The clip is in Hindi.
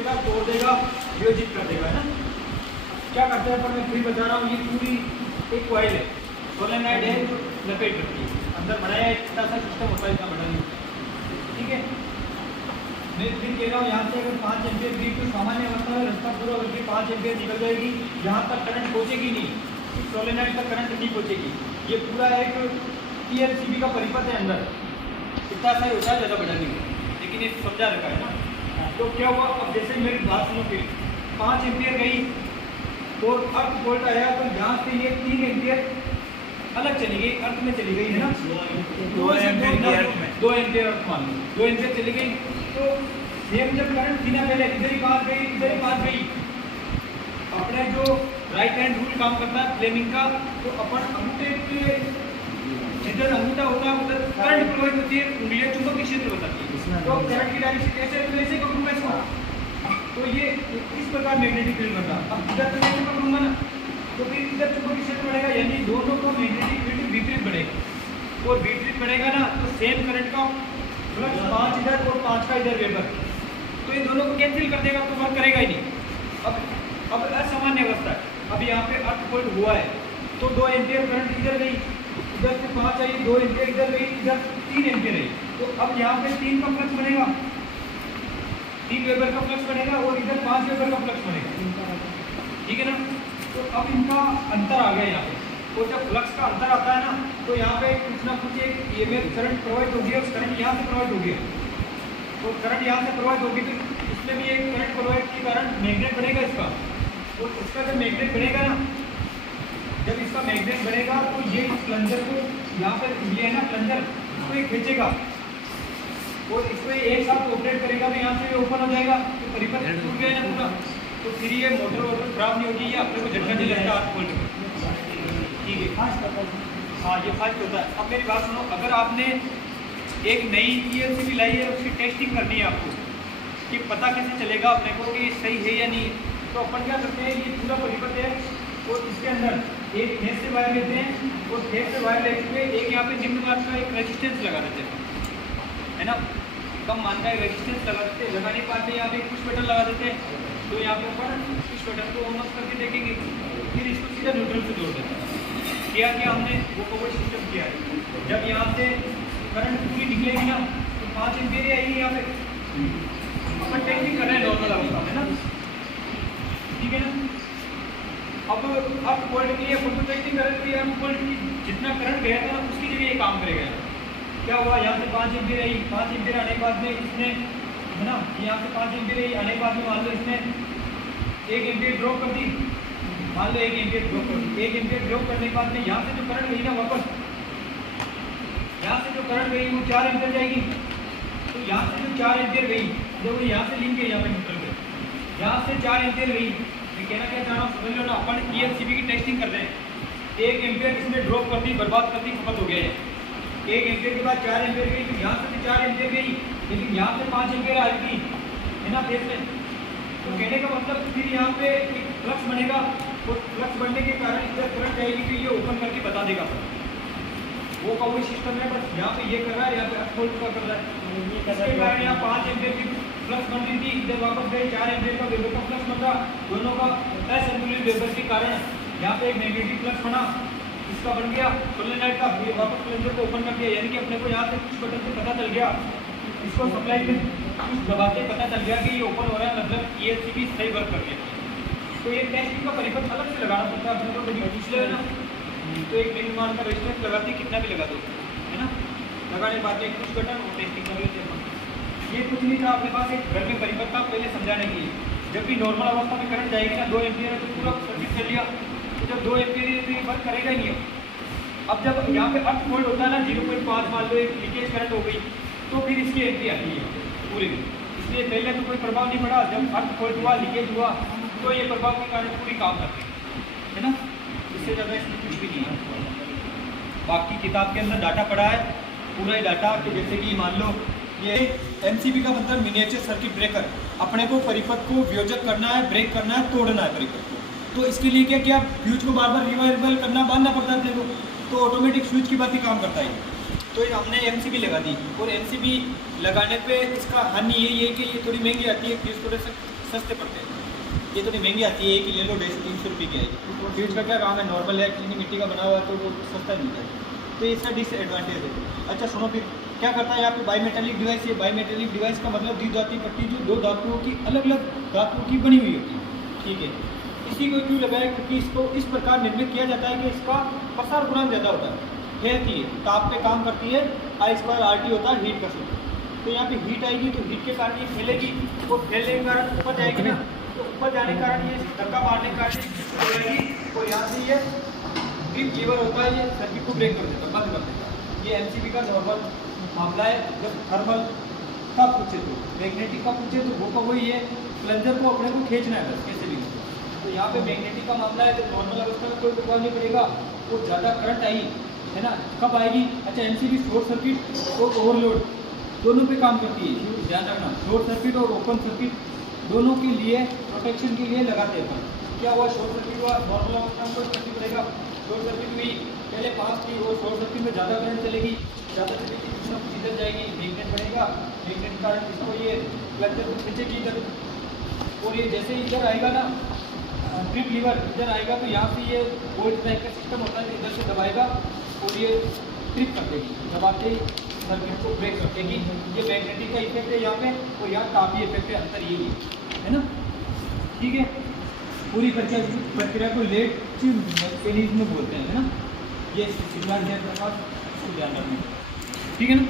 देगा, तोड़ देगा, वियोजित कर देगा, है ना। क्या करता है पर मैं फिर बता रहा हूँ, ये पूरी एक कॉइल है, सोलेनॉइड है जो लपेट रखती है, अंदर बनाया एक छोटा सा सिस्टम होता है, इतना बड़ा नहीं होता, ठीक है। मैं फिर कह रहा हूँ, यहाँ से अगर 5 एम्पियर ग्रिड तो सामान्य अवस्था में रास्ता पूरा करके 5 एम्पियर निकल जाएगी, यहाँ तक करंट पहुँचेगी नहीं, इस सोलेनॉइड तक करंट नहीं पहुँचेगी। ये पूरा एक PLCB का परिपथ है अंदर, इतना सा ही होता है, ज़्यादा बड़ा नहीं होता, लेकिन ये समझा रखा है ना। तो क्या हुआ, अब जैसे मेरी बात सुनो, फिर 5 एम्पियर गई और अर्थ वोल्ट आया, तो यहाँ से ये 3 एम्पियर अलग चली गई, अर्थ में चली गई, है ना। 2 एम्पियर अर्थ मान लो, 2 एम्पियर चली गई। तो सेम जब करंट थी ना, पहले इधर ही पास गई, इधर ही पास गई, अपने जो राइट हैंड रूल काम करता है फ्लेमिंग का, तो अपन अंगूठे के जिधर अंगूठा होता है उधर करंट प्रवाहित होती है, उंगलियां चुंबकीय क्षेत्र बताती है। तो करंट की डायरेक्शन कैसे, तो ऐसे पकड़ूंगा इसको, तो ये इस प्रकार मैग्नेटिक फील्ड बनता है। अब इधर तो ऐसे पकड़ूंगा ना, तो फिर इधर चुंबकीय क्षेत्र बढ़ेगा, यानी दोनों को मैग्नेटिक फील्ड विपरीत बढ़ेगा, और विपरीत बढ़ेगा ना तो सेम करंट का फ्लक्स 5 इधर और 5 का इधर वेबर, तो ये दोनों को कैंसिल कर देगा, तो वर्क करेगा ही नहीं। अब असामान्य अवस्था है, अब यहाँ पे अर्थ वोल्ट हुआ है, तो 2 एम्पियर करंट इधर गई, इधर से 5 आई, 2 एम्पियर इधर गई, इधर 3 एम्पियर आई, तो अब यहाँ पे 3 का फ्लक्स बनेगा, 3 वेबर का फ्लक्स बनेगा, और इधर 5 वेबर का फ्लक्स बनेगा, ठीक है ना। तो अब इनका अंतर आ गया यहाँ पे, तो जब फ्लक्स का अंतर आता है ना, तो यहाँ पे कुछ ना कुछ एक EMF करंट प्रवाहित होगी, और करंट यहाँ से प्रवाहित होगी, तो करंट यहाँ से प्रवाहित होगी, तो इसमें भी एक करंट प्रवाहित के कारण मैग्नेट बनेगा इसका, और इसका जब मैग्नेट बनेगा ना, जब इसका मैग्नेट बनेगा तो ये इस प्लंजर को यहाँ पर, ये है ना प्लंजर, इसको ये खींचेगा और इसको एक साथ ऑपरेट करेगा, तो यहाँ से ओपन हो जाएगा, तो परिपथ टूट गया ना पूरा, तो फिर ये मोटर वोटर खराब नहीं होगी, ये अपने को झटका नहीं लगता हाथ खोल में, ठीक है। हाँ, ये फास्ट होता है। अब मेरी बात सुनो, अगर आपने एक नई PLCB लाई है, उसकी टेस्टिंग करनी है आपको, कि पता कैसे चलेगा अपने को कि सही है या नहीं, तो अपन क्या करते हैं, ये पूरा परिपथ है और इसके अंदर एक फेस से वायर लेते हैं, और फेस से वायर लेके एक यहाँ पे निम्न मात्रा का एक रेजिस्टेंस लगा देते हैं, है ना, कम मान का एक रेजिस्टेंस लगा देते हैं, लगाने के बाद यहाँ पे पुश बटन लगा देते हैं, तो यहाँ पे ऊपर पुश बटन को ऑन ऑफ करके देखेंगे, फिर इसको सीधा न्यूट्रल से जोड़ देते हैं। किया हमने वो कवर सिस्टम किया है, जब यहाँ से करंट पूरी निकलेगी ना, तो 5 एम्पियर ही आएगी यहाँ पे, अपन टेस्टिंग कर रहे हैं नॉर्मल अवस्था में ना, ठीक है ना। अब वोल्ट की फोटो टेस्टिंग कर रही है, वोल्ट की जितना करंट गया था उसकी जगह ये काम करेगा। क्या हुआ, यहाँ से 5 एम्पियर आई, 5 एम्पियर आने के बाद में इसने, है ना, यहाँ से 5 एम्पियर आई, आने के बाद में मान लो इसने 1 एम्पियर ड्रॉप कर दी, मान लो 1 एम्पियर ड्रॉप कर दी, 1 एम्पियर ड्रॉप करने के बाद में यहाँ से जो करंट गई ना वापस, यहाँ से जो करंट गई वो 4 एम्पियर जाएगी, तो यहाँ से जो 4 एम्पियर गई, जब यहाँ से लिंक है, यहाँ पे न्यूट्रल पे, यहाँ से 4 एम्पियर गई, मैं कहना क्या चाह रहा हूँ समझ लो ना, अपन PLCB की टेस्टिंग कर रहे हैं, 1 एम्पियर इसमें ड्रॉप कर दी, बर्बाद कर दी, खपत हो गया है, 1 एम्पियर के बाद 4 एम्पियर गई, तो यहाँ से भी 4 एम्पियर गई, लेकिन यहाँ से 5 एम्पियर आएगी, है ना फेस में, तो कहने का मतलब फिर यहाँ पे एक फ्लक्स बनेगा, और फ्लक्स बढ़ने के कारण इधर करंट जाएगी, तो ये ओपन करके बता देगा, वो का वही सिस्टम है, बस यहाँ पे ये कर रहा है, यहाँ पे अर्थोल्ट का कर रहा है, इसके कारण यहाँ 5 एम्पियर की फ्लक्स बन रही थी, इधर वापस गए 4 एम्पियर का वेबर का फ्लक्स बन रहा, दोनों का असंतुलित वेबर के कारण यहाँ पे एक नेगेटिव फ्लक्स बना, इसका बन गया सोलेनॉइड का, ये वापस प्लंजर को ओपन कर दिया, यानी कि अपने को यहाँ से कुछ बटन से पता चल गया, इसको सप्लाई में कुछ दबाते पता चल गया कि ये ओपन हो रहा है, मतलब PLCB सही वर्क कर गया। तो ये टेस्टिंग का परिपथ अलग से लगाना पड़ता है अपने को, कभी पूछ ले ना, तो एक निर्माण का रेजिस्टेंस लगाती, कितना भी लगा दो, है ना, लगाने के बाद एक कुछ बटन और टेस्टिंग कर लेते हैं। ये कुछ नहीं था, अपने पास एक घर में परिपथ था पहले समझाने के लिए, जब भी नॉर्मल अवस्था में करंट जाएगी ना 2 एम्पियर है, तो पूरा सर्किट कर लिया, तो जब 2 एम्पियर है तो ये वर्क करेगा ही नहीं। अब जब यहाँ पे अर्थ वोल्ट होता है ना 0.5 मान लो एक लीकेज करंट हो गई, तो फिर इसकी एंट्री आती है पूरे में, इसलिए पहले तो कोई प्रभाव नहीं पड़ा, जब अर्थ वोल्ट हुआ, लीकेज हुआ, तो ये प्रभाव के कारण पूरी काम करती है ना, इससे ज़्यादा इसमें कुछ भी नहीं है। बाकी किताब के अंदर डाटा पड़ा है, पूरा ही डाटा, कि जैसे कि मान लो ये MCB का मतलब मिनिएचर सर्किट ब्रेकर, अपने को परिपथ को वियोजक करना है, ब्रेक करना है, तोड़ना है परिपथ को, तो इसके लिए क्या किया, फ्यूज को बार बार रिवाइवल करना, बांधना पड़ता है अपने को, तो ऑटोमेटिक स्विच की बात ही काम करता है। तो हमने MCB लगा दी, और MCB लगाने पे इसका हानि यही है कि ये थोड़ी महंगी आती है, फ्यूज थोड़े से सस्ते पड़ते हैं। ये थोड़ी महंगी आती है, एक ही ले लो 250-300 रुपये की आएगी। फ्यूज का क्या काम है, नॉर्मल है, चीनी मिट्टी का बना हुआ है तो वो सस्ता मिलता है, तो ये इसका डिसएडवांटेज है। अच्छा सुनो, फिर क्या करता है यहाँ पे बाई मेटेलिक डिवाइस। ये बाई मेटेलिक डिवाइस का मतलब द्विधातु पट्टी जो दो धातुओं की अलग अलग धातुओं की बनी हुई होती है, ठीक है। इसी को क्यों लगाया, क्योंकि इसको इस प्रकार निर्मित किया जाता है कि इसका प्रसार गुणांक ज़्यादा होता है, फैलती है, ताप पे काम करती है, I2RT होता है हीट का सूत्र। तो यहाँ पे हीट आएगी तो हीट के कारण ये फैलेगी, और फैलने के कारण ऊपर जाएगी ना, तो ऊपर जाने के कारण ये धक्का मारने के कारण जाएगी, और यहाँ से ये ड्रिप लीवर होता है, ये सर्किट को ब्रेक कर देता है, बंद कर देता है। ये MCB का नॉर्मल मामला है। जब थर्मल का पूछे तो, मैग्नेटिक का पूछे तो वो का वही है, प्लंजर को अपने को खींचना है बस कैसे भी। तो यहाँ पे मैग्नेटिक का मामला है, जब नॉर्मल अवस्था में कोई दुकान नहीं पड़ेगा, वो ज़्यादा करंट आई है ना, कब आएगी। अच्छा MCB शॉर्ट सर्किट और ओवरलोड दोनों पे काम करती है, ध्यान रखना। शॉर्ट सर्किट और ओपन सर्किट दोनों के लिए प्रोटेक्शन के लिए लगाते हैं। क्या हुआ, शॉर्ट सर्किट हुआ, नॉर्मल अवस्था में कोई सर्किट पड़ेगा, शॉर्ट सर्किट हुई, पहले पास थी, और शॉर्ट सर्किट में ज़्यादा करंट चलेगी, ज़्यादा चलेगी इधर जाएगी, मैग्नेट बढ़ेगा, मैग्नेट के कारण इसको ये प्लंजर को खींचेगी इधर, और ये जैसे इधर आएगा ना ड्रिप लीवर इधर आएगा, तो यहाँ से ये बोल्ट टाइप का सिस्टम होता है, इधर से दबाएगा और ये ट्रिप कर देगी, दबाते ही सर्किट को ब्रेक कर देगी। ये मैग्नेटिक का इफेक्ट है यहाँ पे, और यहाँ तापी इफेक्ट है, अंतर ये है ना, ठीक है। पूरी प्रक्रिया को लेट मैकेनिज्म बोलते हैं, है ना। ये सिद्धांत है प्रकाश, इसको ध्यान रखना, ठीक है ना।